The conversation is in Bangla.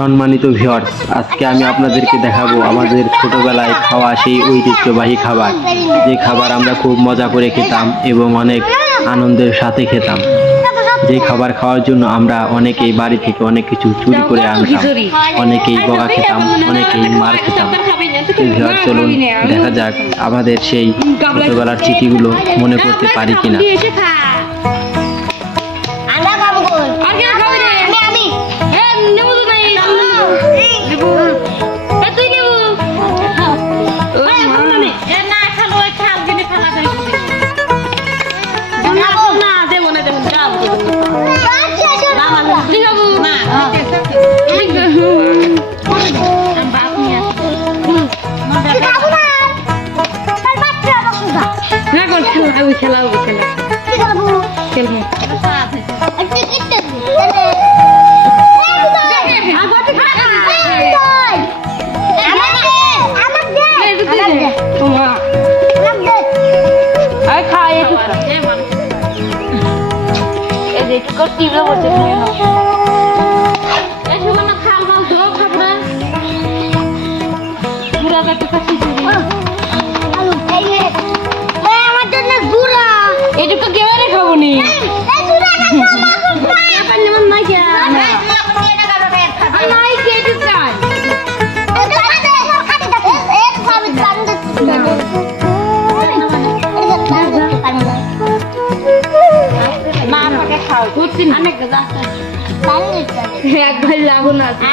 সম্মানিত ভিউয়ার্স, আজকে আমি আপনাদেরকে দেখাবো আমাদের ছোটবেলায় খাওয়া সেই ঐতিহ্যবাহী খাবার, যে খাবার আমরা খুব মজা করে খেতাম এবং অনেক আনন্দের সাথে খেতাম। যে খাবার খাওয়ার জন্য আমরা অনেকেই বাড়ি থেকে অনেক কিছু চুরি করে আনতাম, অনেকেই বকা খেতাম, অনেকেই মার খেতাম। ভিউয়ার্স, চলুন দেখা যাক আমাদের সেই ছোটবেলার স্মৃতিগুলো মনে করতে পারি কিনা। একবার লাগুন আছে।